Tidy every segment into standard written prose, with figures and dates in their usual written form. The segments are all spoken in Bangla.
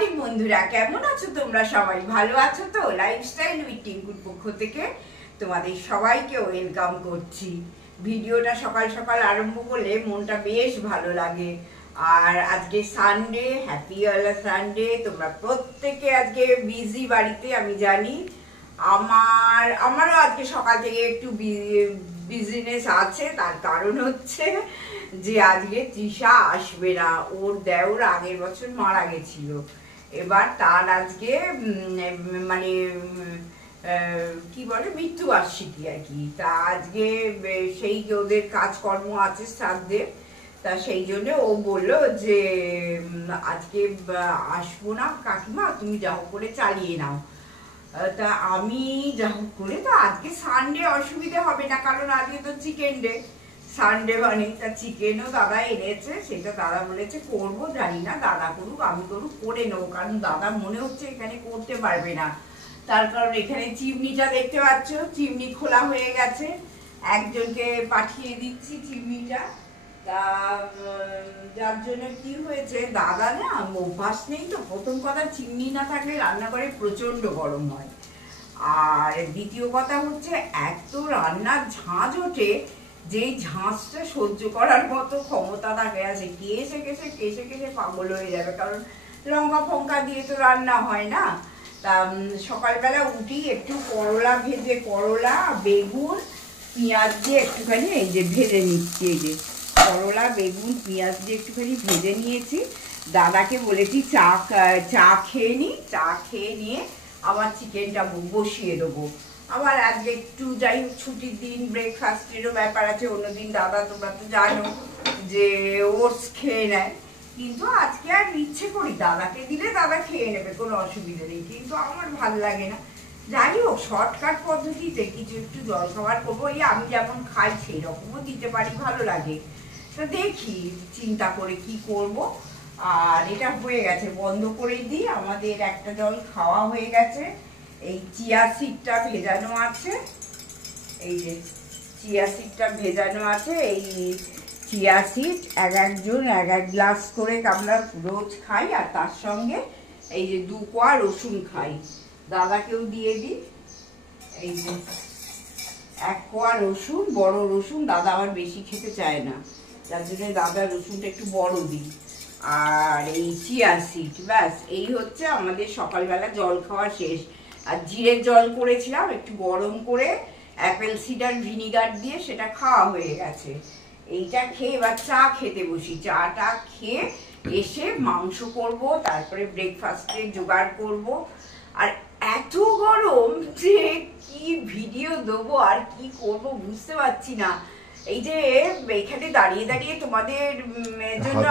মর্নিং বন্ধুরা, কেমন আছো তোমরা? সবাই ভালো আছো তো? লাইফস্টাইল উইথ টিঙ্কুর পক্ষ থেকে তোমাদের সবাইকে ওয়েলকাম করছি। ভিডিওটা সকাল সকাল আরম্ভ করলে মনটা বেশ ভালো লাগে। আর আজকে সানডে, হ্যাপি সানডে। তোমরা প্রত্যেকে আজকে বিজি বাড়িতে, আমি জানি। আমারও আজকে সকাল থেকে একটু বিজিনেস আছে। তার কারণ হচ্ছে যে আজকে তৃষা আসবে না। ওর দেওর আগের বছর মারা গেছিল, এবার তার আজকে মানে কি বলে মৃত্যুবার্ষিকী আর কি। তা আজকে সেই ওদের কাজকর্ম আছে শ্রাদ্ধে, তা সেই জন্য ও বললো যে আজকে আসবো না কাকিমা, তুমি যা হোক করে চালিয়ে নাও। তা আমি যা হোক করে, তো আজকে সানডে অসুবিধা হবে না, কারণ আজকে তো চিকেন ডে, সানডে মানে। তা চিকেনও দাদা এনেছে, সেটা দাদা বলেছে করবো, জানি না দাদা করুক আমি করুক, করে নেবো। কারণ দাদা মনে হচ্ছে এখানে করতে পারবে না, তার কারণ এখানে চিমনিটা দেখতে পাচ্ছ, চিমনি খোলা হয়ে গেছে। একজনকে পাঠিয়ে দিচ্ছি চিমনিটা। তা যার জন্য কি হয়েছে, দাদা না অভ্যাস নেই তো। প্রথম কথা, চিমনি না থাকলে রান্নাঘরে প্রচন্ড গরম হয়। আর দ্বিতীয় কথা হচ্ছে, এক তো রান্নার ঝাঁঝ ওঠে, যেই ঝাঁঝটা সহ্য করার মতো ক্ষমতা থাকে আছে, কেসে কেসে পাগল হয়ে যাবে। কারণ লঙ্কা ফঙ্কা দিয়ে তো রান্না হয় না। তা সকালবেলা উঠি একটু করলা ভেজে, করলা বেগুন পেঁয়াজ দিয়ে একটুখানি এই যে ভেজে নিচ্ছি। এই যে করলা বেগুন পেঁয়াজ দিয়ে একটুখানি ভেজে নিয়েছি। দাদাকে বলেছি চা খেয়ে নি, চা খেয়ে নিয়ে আবার চিকেনটা বসিয়ে দেবো। আবার আজকে একটু যাই হোক, ছুটির দিন, ব্রেকফাস্টেরও ব্যাপার আছে। অন্যদিন দাদা তোমরা তো জানো যে ওটস খেয়ে নেয়, কিন্তু আজকে আর ইচ্ছে করি দাদাকে দিলে দাদা খেয়ে নেবে, কোনো অসুবিধা নেই, কিন্তু আমার ভাল লাগে না। যাই হোক, শর্টকাট পদ্ধতিতে কিছু একটু জলখাবার করবো, এই আমি যেমন খাই সেই রকমও দিতে পারি, ভালো লাগে। তা দেখি চিন্তা করে কি করব। আর এটা হয়ে গেছে, বন্ধ করে দিই। আমাদের একটা জল খাওয়া হয়ে গেছে। এই চিয়া সিডটা ভেজানো আছে, এই যে চিয়া সিডটা ভেজানো আছে। এই চিয়া সিড একজন এক গ্লাস করে আমরা রোজ খাই, আর তার সঙ্গে এই যে 2 কোয়া রসুন খাই। দাদাকেও দিয়ে দিই। এই যে 1 কোয়া রসুন, বড় রসুন, দাদা আবার বেশি খেতে চায় না, যার জন্য দাদা রসুনটা একটু বড় দিই। আর এই চিয়া সিড, ব্যাস এই হচ্ছে আমাদের সকালবেলা জল খাওয়া শেষ। আর জিরের জল করেছিলাম একটু গরম করে, অ্যাপেল সিডার ভিনিগার দিয়ে, সেটা খাওয়া হয়ে গেছে। এইটা খেয়ে এবার চা খেতে বসি। চাটা খেয়ে এসে মাংস করব, তারপরে ব্রেকফাস্টে জোগাড় করব। আর এত গরম যে কি ভিডিও দেবো আর কি করব বুঝতে পারছি না। এই যে এখানে দাঁড়িয়ে দাঁড়িয়ে তোমাদের জন্য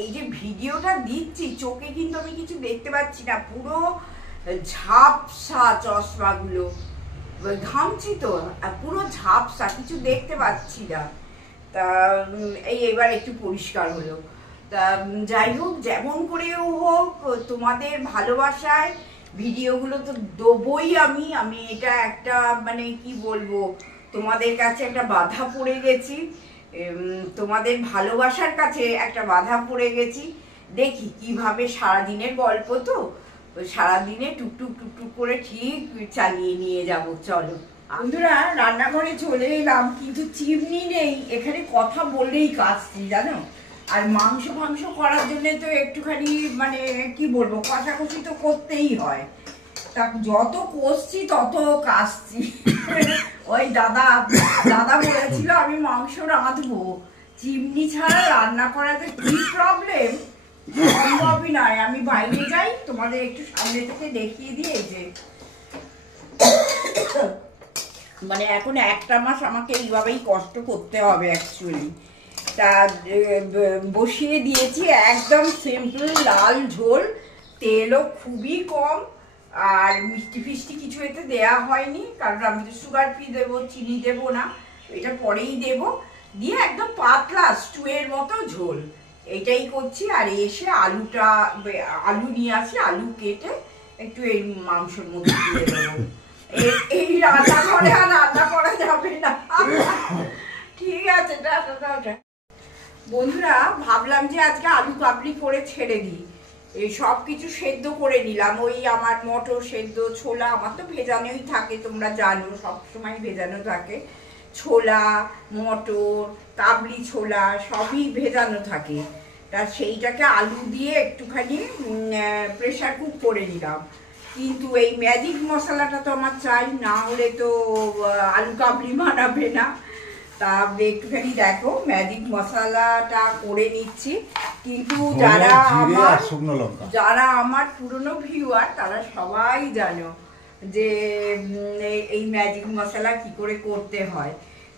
এই যে ভিডিওটা দিচ্ছি, চোখে কিন্তু আমি কিছু দেখতে পাচ্ছি না, পুরো ঝাপসা চশমাগুলো, ঘামছি তো, পুরো ঝাপসা, কিছু দেখতে পাচ্ছি না। তা এবার একটু পরিষ্কার হলো। তা যাই হোক, যেমন করেও হোক তোমাদের ভালোবাসায় ভিডিওগুলো তো দেবই আমি এটা একটা মানে কি বলবো, তোমাদের কাছে একটা বাধা পড়ে গেছি, তোমাদের ভালোবাসার কাছে একটা বাধা পড়ে গেছি। দেখি কিভাবে, সারাদিনের গল্প তো, সারাদিনে টুকটুক করে ঠিক চালিয়ে নিয়ে যাব। চলো বন্ধুরা, রান্নাঘরে চলে এলাম, কিন্তু চিমনি নেই। এখানে কথা বললেই কাজছি, জানো। আর মাংস করার জন্য তো একটুখানি মানে কি বলবো, কষাকষি তো করতেই হয়। তা যত কষছি তত কাশছি। ওই দাদা বলেছিল আমি মাংস রাঁধবো, চিমনি ছাড়া রান্না করাতে কি প্রবলেম, সম্ভবই নয়। আমি বাইরে যাই, তোমাদের একটু সামনে থেকে দেখিয়ে দিয়ে, যে মানে এখন একটা মাস আমাকে এইভাবেই কষ্ট করতে হবে অ্যাকচুয়ালি। তা বসিয়ে দিয়েছি, একদম সিম্পল লাল ঝোল, তেলও খুবই কম, আর মিষ্টি ফিষ্টি কিছু এতে দেওয়া হয়নি, কারণ আমি তো সুগার ফ্রি দেবো, চিনি দেবো না, এটা পরেই দেবো। দিয়ে একদম পাতলা স্টুয়ের মতো ঝোল, এইটাই করছি। আর এসে আলু নিয়ে আসি, আলু কেটে একটু এই মাংসের মধ্যে দিয়ে দেবো। এই রান্নাঘরে আর রান্না করা যাবে না। ঠিক আছে, টাটা। বন্ধুরা, ভাবলাম যে আজকে আলু কাবলি করে ছেড়ে দিই। এই সব কিছু সেদ্ধ করে নিলাম, ওই আমার মটর সেদ্ধ, ছোলা আমার তো ভেজানোই থাকে, তোমরা জানো সবসময় ভেজানো থাকে। ছোলা, মটর, কাবলি ছোলা সবই ভেজানো থাকে। তা সেইটাকে আলু দিয়ে একটুখানি প্রেশার কুক করে নিলাম। কিন্তু এই ম্যাজিক মশলাটা তো আমার চাই, না হলে তো আলু কাবলি বানাবে না। তা একটুখানি দেখো ম্যাজিক মশলাটা করে নিচ্ছি। কিন্তু যারা আমার পুরনো ভিউয়ার তারা সবাই জানো যে এই ম্যাজিক মশলা কি করে করতে হয়।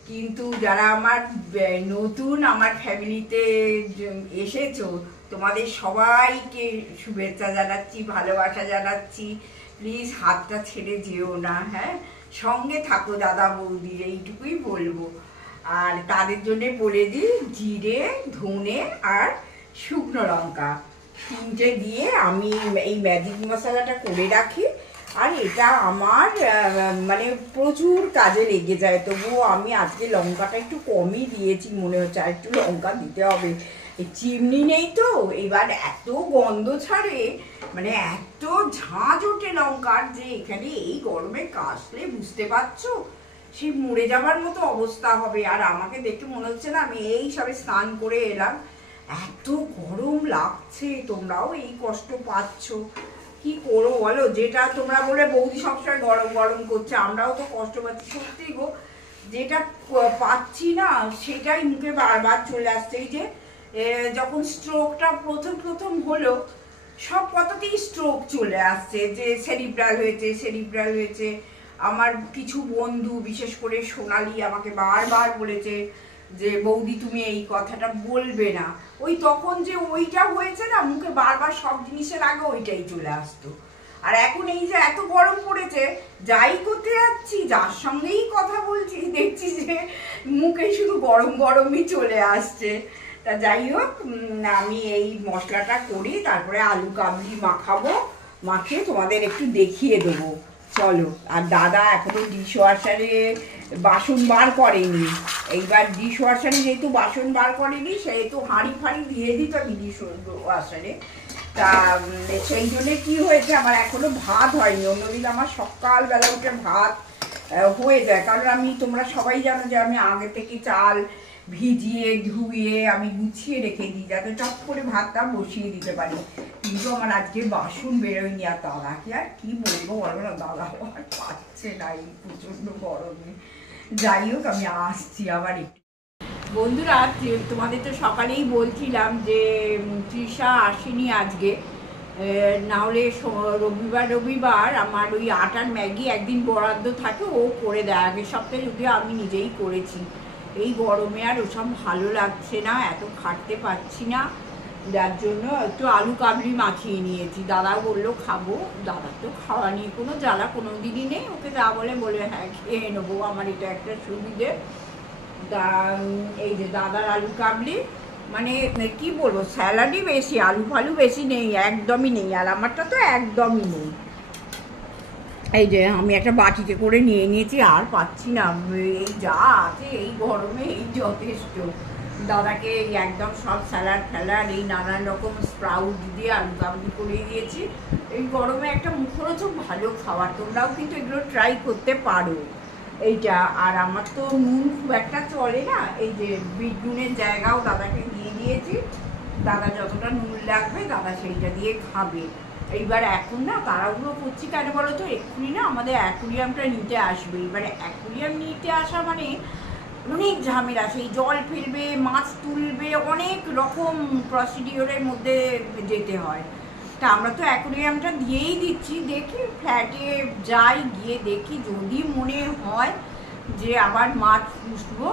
কিন্তু যারা আমার নতুন আমার ফ্যামিলিতে এসেছো, তোমাদের সবাইকে শুভেচ্ছা জানাচ্ছি, ভালোবাসা জানাচ্ছি। প্লিজ হাতটা ছেড়ে যেও না, হ্যাঁ, সঙ্গে থাকো দাদা বৌদি, এইটুকুই বলবো। আর তাদের জন্য বলে দিই, জিরে, ধনে আর শুকনো লঙ্কা তিনটে দিয়ে আমি এই ম্যাজিক মশলাটা করে রাখি। আর এটা আমার মানে প্রচুর কাজে লেগে যায়। তবুও আমি আজকে লঙ্কাটা একটু কমই দিয়েছি মনে হচ্ছে, আর একটু লঙ্কা দিতে হবে। এই চিমনি নেই তো, এবার এত গন্ধ ছাড়ে, মানে এত ঝাঁঝ ওঠে লঙ্কার, যে এখানে এই গরমে কাশলে বুঝতে পারছো সে মরে যাবার মতো অবস্থা হবে। আর আমাকে দেখে মনে হচ্ছে না আমি এই সবে স্নান করে এলাম, এত গরম লাগছে। তোমরাও এই কষ্ট পাচ্ছ, কি করো বলো? যেটা তোমরা বলে বৌদি সবসময় গরম গরম করছে, আমরাও তো কষ্ট পাচ্ছি। সত্যি গো, যেটা পাচ্ছি না সেটাই মুখে বারবার চলে আসছে। এই যে যখন স্ট্রোকটা প্রথম প্রথম হলো, সব কথাতেই স্ট্রোক চলে আসছে, যে সেরিব্রাল হয়েছে, সেরিব্রাল হয়েছে। আমার কিছু বন্ধু, বিশেষ করে সোনালি, আমাকে বারবার বলেছে যে বৌদি তুমি এই কথাটা বলবে না। ওই তখন যে ওইটা হয়েছে না, মুখে বারবার সব জিনিসের আগে ওইটাই চলে আসতো। আর এখন এই যে এত গরম পড়েছে, যাই করতে যাচ্ছি, যার সঙ্গেই কথা বলছি, দেখছি যে মুখে শুধু গরম গরমই চলে আসছে। তা যাই হোক, আমি এই মশলাটা করি, তারপরে আলু কাবলি মাখাবো, মাখিয়ে তোমাদের একটু দেখিয়ে দেবো। চলো। আর দাদা এখনো ডিশ ওয়াশারে বাসন বার করেনি। এইবার ডিশ ওয়াশারে যেহেতু বাসন বার করেনি, সেহেতু হাঁড়ি ফাঁড়ি দিয়ে দিত ডিশ ওয়াশারে। তা সেই জন্যে কী হয়েছে, আমার এখনো ভাত হয়নি। অন্যদিন আমার সকালবেলা উঠে ভাত হয়ে যায়, কারণ আমি, তোমরা সবাই জানো যে আমি আগে থেকে চাল ভিজিয়ে ধুয়ে আমি গুছিয়ে রেখে দিই, যাতে চট করে ভাতটা বসিয়ে দিতে পারি। কিন্তু আমার আজকে বাসন বেরোয়নি। আর দাদাকে আর কি বলবো বলো না, দাদা আর পাচ্ছে না এই প্রচন্ড গরমে। যাই হোক, আমি আসছি আবার একটু। বন্ধুরা, তোমাদের তো সকালেই বলছিলাম যে তৃষা আসেনি আজকে, নাহলে রবিবার আমার ওই আটার ম্যাগি একদিন বরাদ্দ থাকে, ও করে দেয়। আগের সপ্তাহে যদিও আমি নিজেই করেছি। এই গরমে আর ওসব ভালো লাগছে না, এত খাটতে পারছি না, যার জন্য একটু আলু কাবলি মাখিয়ে নিয়েছি। দাদা বললো খাবো, দাদার তো খাওয়া নিয়ে কোনো জ্বালা কোনো দিনই নেই, ওকে যা বলে হ্যাঁ খেয়ে নেবো, আমার এটা একটা সুবিধে। এই যে দাদার আলু কাবলি, মানে কি বলবো, স্যালাডই বেশি, আলু ফালু বেশি নেই, একদমই নেই। আর আমারটা তো একদমই নেই। এই যে আমি একটা বাটিতে করে নিয়ে নিয়েছি, আর পাচ্ছি না, এই যা আছে এই গরমে এই যথেষ্ট। দাদাকে এই একদম সব স্যালাড ফ্যালাড, এই নানান রকম স্প্রাউট দিয়ে আলু কাবলি করে দিয়েছি। এই গরমে একটা মুখরোচক ভালো খাবার, তোমরাও কিন্তু এগুলো ট্রাই করতে পারো এইটা। আর আমার তো নুন খুব একটা চলে না, এই যে বিট নুনের জায়গাও দাদাকে দিয়ে দিয়েছি। দাদা যতটা নুন লাগবে দাদা সেইটা দিয়ে খাবে। এইবার এখন না তাড়াহুড়ো করছি কেন বলো তো, এক্ষুনি না আমাদের অ্যাকুরিয়ামটা নিতে আসবে। এবারে অ্যাকুরিয়াম নিতে আসা মানে অনেক ঝামেলা, সেই জল ফেলবে, মাছ তুলবে, অনেক রকম প্রসিডিওরের মধ্যে যেতে হয়। তা আমরা তো অ্যাকুরিয়ামটা দিয়েই দিচ্ছি, দেখি ফ্ল্যাটে যাই, গিয়ে দেখি যদি মনে হয় যে আবার মাছ পুষবো।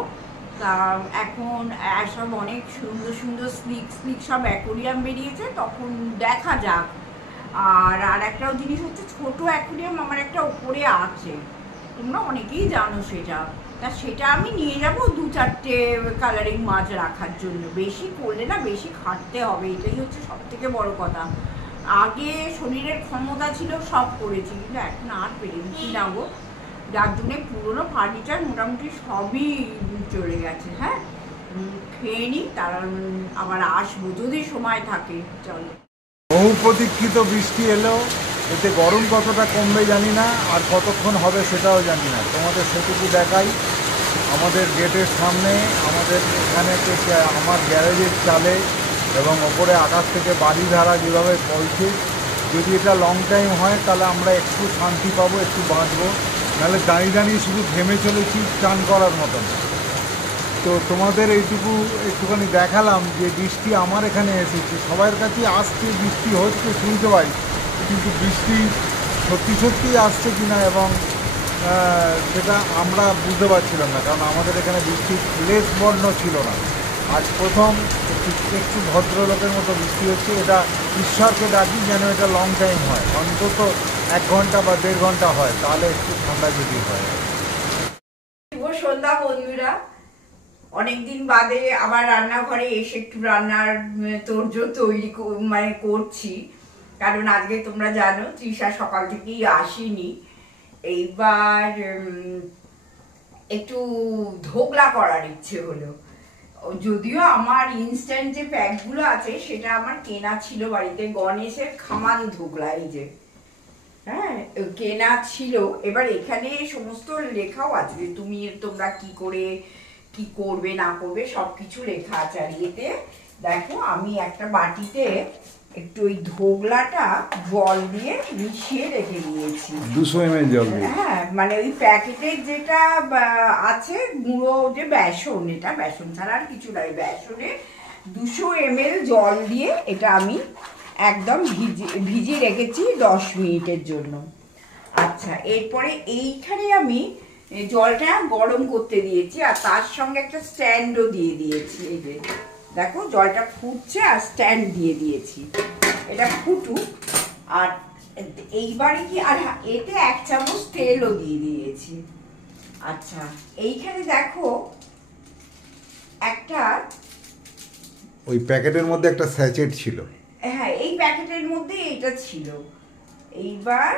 তা এখন সব অনেক সুন্দর সুন্দর স্লিক সব অ্যাকুরিয়াম বেরিয়েছে, তখন দেখা যাক। আর একটাও জিনিস হচ্ছে, ছোটো অ্যাকুরিয়াম আমার একটা ওপরে আছে, তোমরা অনেকেই জানো সেটা। তা সেটা আমি নিয়ে যাব 2-4টে কালারিং মাছ রাখার জন্য। বেশি করলে না বেশি খাটতে হবে, এটাই হচ্ছে সব থেকে বড় কথা। আগে শরীরের ক্ষমতা ছিল, সব করেছি, কিন্তু এখন আর পেরেছি না গো, যার জন্যে পুরোনো ফার্নিচার মোটামুটি সবই চলে গেছে। হ্যাঁ, খেয়ে নিই, তারা আবার আসবো যদি সময় থাকে। চলো। বহু প্রতীক্ষিত বৃষ্টি এলো, এতে গরম কতটা কমবে জানি না, আর কতক্ষণ হবে সেটাও জানি না। তোমাদের সেটুকু দেখাই, আমাদের গেটের সামনে, আমাদের এখানে আমার গ্যারেজের চালে এবং ওপরে আকাশ থেকে বাড়ি ধারা যেভাবে বলছে, যদি এটা লং টাইম হয় তাহলে আমরা একটু শান্তি পাবো, একটু বাঁচবো, নাহলে দাঁড়িয়ে দাঁড়িয়ে শুধু ঘেমে চলেছি চান করার মতন। তো তোমাদের এইটুকু একটুখানি দেখালাম যে বৃষ্টি আমার এখানে এসেছে, সবার কাছে আসছে, বৃষ্টি হচ্ছে শুনতে পাই, কিন্তু বৃষ্টি সত্যি সত্যিই আসছে কিনা এবং সেটা আমরা বুঝতে পারছিলাম না, কারণ আমাদের এখানে বৃষ্টির লেশ বর্ণ ছিল না। আজ প্রথম একটু ভদ্রলোকের মতো বৃষ্টি হচ্ছে। এটা ঈশ্বরকে ডাকি যেন এটা লং টাইম হয়, অন্তত 1 ঘন্টা বা 1.5 ঘন্টা হয়, তাহলে একটু ঠান্ডা যদি হয়। শুভ সন্ধ্যা বন্ধুরা, অনেকদিন বাদে আবার রান্নাঘরে এসে একটু রান্নার তোড়জোড় তৈরি মানে করছি, কারণ আজকে তোমরা জানো তৃষা সকাল থেকেই আসেনি। এইবার একটু ধোকলা করার ইচ্ছে হলো, যদিও আমার ইনস্ট্যান্ট যে প্যাকগুলো আছে সেটা আমার কেনা ছিল বাড়িতে, গণেশের খামান ধোকলা, এই যে হ্যাঁ কেনা ছিল। এবার এখানে সমস্ত লেখাও আছে যে তোমরা কি করে কি করবে না করবে সবকিছু লেখা আছে। আর এতে দেখো আমি একটা বাটিতে একটু ওই ধোগলাটা জল দিয়ে মিশিয়ে রেখে দিয়েছি, 200 ml জল দিয়ে। হ্যাঁ মানে ওই প্যাকেটের যেটা আছে গুঁড়ো যে বেসন, এটা বেসন ছাড়া আর কিছু নয়, বেসনে 200 ml জল দিয়ে এটা আমি একদম ভিজিয়ে রেখেছি 10 মিনিটের জন্য। আচ্ছা, এরপরে এইখানে আমি জলটা গরম করতে দিয়েছি আর তার সঙ্গে একটা স্ট্যান্ডও দিয়ে দিয়েছি। এই যে দেখো জলটা ফুটছে আর স্ট্যান্ড দিয়ে দিয়েছি, এটা ফুটুক। আর এইবারে কি, আর এতে 1 চামচ তেলও দিয়ে দিয়েছি। আচ্ছা, এইখানে দেখো একটা ওই প্যাকেটের মধ্যে একটা স্যাচেট ছিল, হ্যাঁ এই প্যাকেটের মধ্যে এটা ছিল। এইবার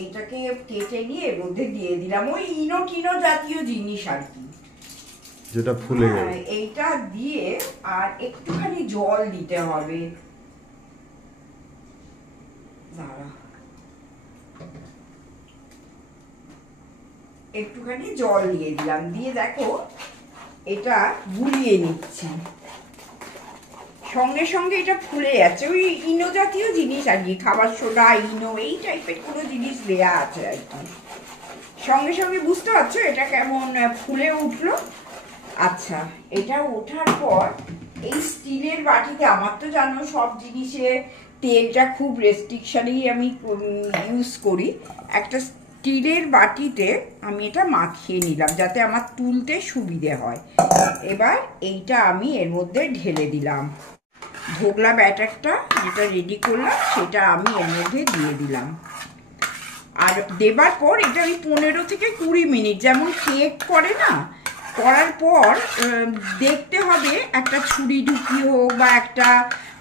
এইটাকে কেটে নিয়ে এর মধ্যে দিয়ে দিলাম ওই ইনো টিনো জাতীয় জিনিস আর কি, যেটা ফুলে গেল। এইটা দিয়ে আর একটুখানি জল দিতে হবে, দাঁড়া একটুখানি জল দিয়ে দিলাম, দিয়ে দেখো এটা গুলিয়ে নিচ্ছি, সঙ্গে সঙ্গে এটা ফুলে যাচ্ছে। ওই ইনো জাতীয় জিনিস আর কি, খাবার সোডা ইনো এই টাইপের কোনো জিনিস দেয়া আছে আর কি, সঙ্গে সঙ্গে বুঝতে পারছো এটা কেমন ফুলে উঠলো। আচ্ছা, এটা ওঠার পর এই স্টিলের বাটিতে, আমার তো জানো সব জিনিসে তেলটা খুব রেস্ট্রিকশনেই আমি ইউজ করি, একটা স্টিলের বাটিতে আমি এটা মাখিয়ে নিলাম যাতে আমার তুলতে সুবিধে হয়। এবার এইটা আমি এর মধ্যে ঢেলে দিলাম, ধোকলা ব্যাটারটা যেটা রেডি করলাম সেটা আমি এর মধ্যে দিয়ে দিলাম। আর দেবার পর এটা আমি 15 থেকে 20 মিনিট, যেমন কেক করে না, করার পর দেখতে হবে একটা ছুরি ঢুকিয়ে হোক বা একটা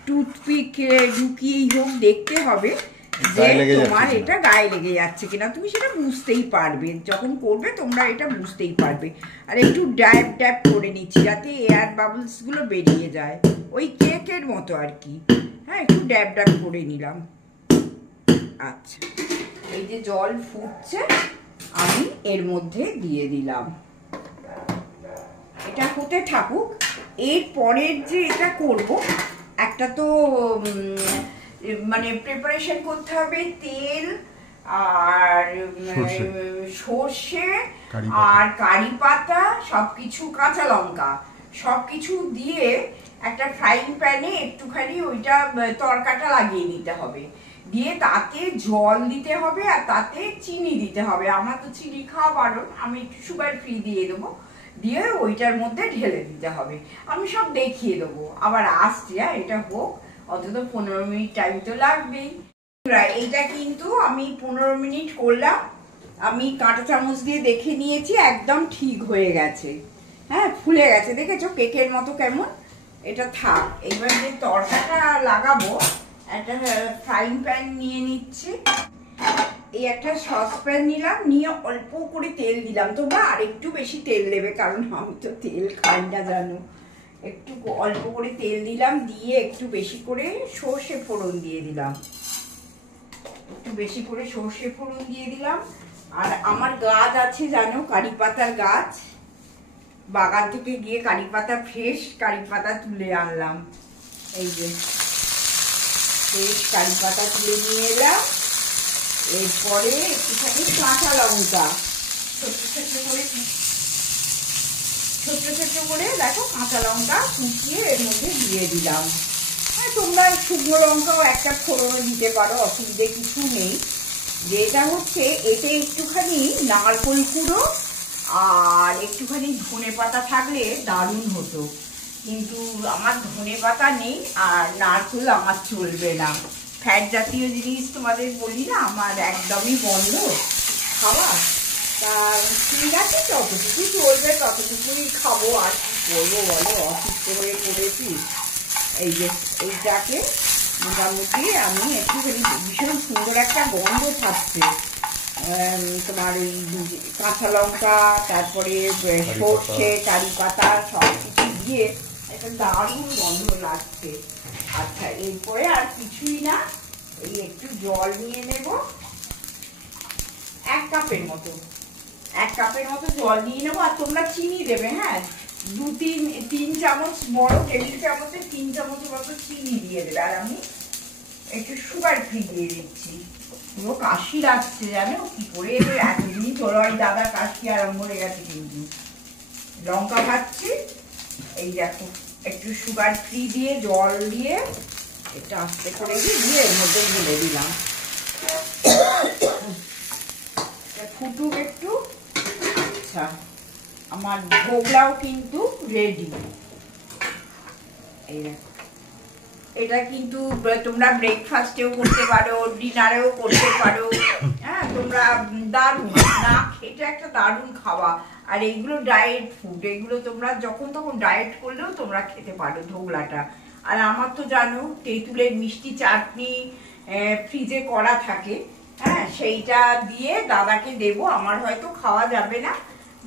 টুথপিক ঢুকিয়েই হোক, দেখতে হবে যে তোমার এটা গায়ে লেগে যাচ্ছে কিনা, তুমি সেটা বুঝতেই পারবে যখন করবে, তোমরা এটা বুঝতেই পারবে। আর একটু ড্যাব ড্যাব করে নিচ্ছি যাতে এয়ার বাবলস গুলো বেরিয়ে যায়, ওই কেকের মতো আর কি, হ্যাঁ একটু ড্যাব ড্যাব করে নিলাম। আচ্ছা, এই যে জল ফুটছে আমি এর মধ্যে দিয়ে দিলাম, এটা হতে থাকুক। এর পরের যে এটা করব, একটা তো মানে প্রিপারেশন করতে হবে, তেল আর সর্ষে আর কারি পাতা, সবকিছু কাঁচা লঙ্কা সবকিছু দিয়ে একটা ফ্রাইং প্যানে একটুখানি ওইটা তড়কাটা লাগিয়ে নিতে হবে, দিয়ে তাতে জল দিতে হবে আর তাতে চিনি দিতে হবে। আমার তো চিনি খাওয়া বারণ, আমি একটু সুগার ফ্রি দিয়ে দেবো, দিয়ে ওইটার মধ্যে ঢেলে দিতে হবে। আমি সব দেখিয়ে দেবো, আবার আসছি, এটা হোক, অন্তত 15 মিনিট টাইম তো লাগবেই। এইটা কিন্তু আমি 15 মিনিট করলাম, আমি কাঁটা চামচ দিয়ে দেখে নিয়েছি, একদম ঠিক হয়ে গেছে, হ্যাঁ ফুলে গেছে, দেখেছো কেকের মতো কেমন। এটা থাক, এইবার যে তড়কাটা লাগাবো, একটা ফ্রাইং প্যান নিয়ে নিচ্ছি, এই একটা সসপ্যান নিলাম, নিয়ে অল্প করে তেল দিলাম, তোমরা আর একটু বেশি তেল দেবে কারণ আমি তো তেল খাই না জানো, একটু অল্প করে তেল দিলাম, দিয়ে একটু বেশি করে সর্ষে ফোড়ন দিয়ে দিলাম, একটু বেশি করে সর্ষে ফোড়ন দিয়ে দিলাম। আর আমার গাছ আছে জানো, কারি পাতার গাছ, বাগান থেকে গিয়ে কারি পাতা, ফ্রেশ কারি পাতা তুলে আনলাম। এই যে ফ্রেশ কারি পাতা তুলে নিয়ে এলাম। এরপরে একটুখানি কাঁচা লঙ্কা ছোট্ট ছোট্ট করে দেখো কাঁচা লঙ্কা কুচিয়ে এর মধ্যে দিয়ে দিলাম। তোমরা শুকনো লঙ্কাও একটা ফোড়নও দিতে পারো, অসুবিধে কিছু নেই। যেটা হচ্ছে এতে একটুখানি নারকেল কুড়ো আর একটুখানি ধনে পাতা থাকলে দারুণ হতো, কিন্তু আমার ধনে পাতা নেই আর নারকেল আমার চলবে না। ফ্যাট জাতীয় জিনিস তোমাদের বলি না, আমার একদমই বন্ধ খাওয়া। তা ঠিক আছে, যতটুকু চলবে ততটুকুই খাবো, আর কি করবো বলো, অসুস্থ হয়ে পড়েছি। এই যে এইটাকে মোটামুটি আমি একটুখানি, ভীষণ সুন্দর একটা গন্ধ থাকছে তোমার ওই কাঁচা লঙ্কা, তারপরে সর্ষে, কারি পাতা সব কিছু দিয়ে একটা দারুণ গন্ধ লাগছে। আচ্ছা, এরপরে আর কিছুই না, এই একটু জল নিয়ে নেব, 1 কাপের মতো জল নিয়ে নেবো। আর তোমরা চিনি দেবে, হ্যাঁ, 2-3 চামচ, বড় টেবিল চামচে 3 চামচের মতো চিনি দিয়ে দেবে। আর আমি একটু সুগার ফ্রি দিয়ে দিচ্ছি। পুরো কাশি লাগছে জানো, কি করে এতদিন চলো, আর দাদা কাশি আরম্ভ হয়ে গেছে। কিন্তু লঙ্কা খাচ্ছি, এই দেখো একটু সুগার ফ্রি দিয়ে জল দিয়ে এটা আস্তে করে দিয়ে এর মধ্যে ঢেলে দিলাম, ফুটুক একটু। আচ্ছা, আমার ভোগলাও কিন্তু রেডি। এই দেখো, এটা কিন্তু তোমরা ব্রেকফাস্টেও করতে পারো, ডিনারেও করতে পারো, হ্যাঁ, তোমরা দারুণ, না এটা একটা দারুণ খাওয়া। আর এইগুলো ডায়েট ফুড, এগুলো তোমরা যখন তখন ডায়েট করলেও তোমরা খেতে পারো ধোগলাটা। আর আমার তো জানো তেঁতুলের মিষ্টি চাটনি ফ্রিজে করা থাকে, হ্যাঁ, সেইটা দিয়ে দাদাকে দেব। আমার হয়তো খাওয়া যাবে না,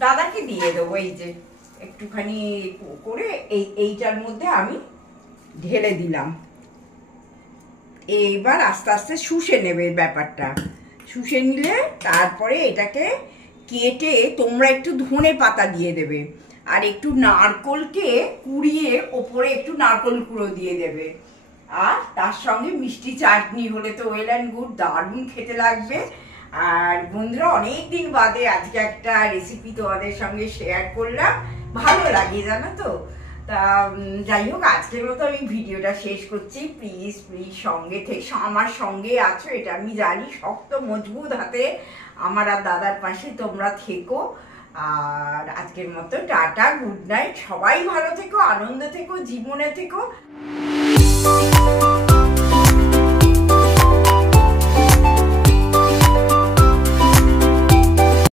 দাদাকে দিয়ে দেবো। এই যে একটুখানি করে এইটার মধ্যে আমি ঢেলে দিলাম। এইবার আস্তে আস্তে শুষে নেবে ব্যাপারটা, শুষে নিলে তারপরে এটাকে কেটে তোমরা একটু ধনে পাতা দিয়ে দেবে, আর একটু নারকোলকে কুড়িয়ে ওপরে একটু নারকোল কুড়ো দিয়ে দেবে। আর তার সঙ্গে মিষ্টি চাটনি হলে তো ওয়েল অ্যান্ড গুড, দারুণ খেতে লাগবে। আর বন্ধুরা, অনেকদিন বাদে আজকে একটা রেসিপি তোমাদের সঙ্গে শেয়ার করলাম, ভালো লাগে জানো তো। তা যাই হোক, আজকের মতো আমি ভিডিওটা শেষ করছি। প্লিজ সঙ্গে থেকে, আমার সঙ্গে আছো এটা আমি জানি, শক্ত মজবুত হাতে আমার আর দাদার পাশে তোমরা থেকো। আর আজকের মতো টাটা, গুড নাইট, সবাই ভালো থেকো, আনন্দ থেকো, জীবনে থেকো।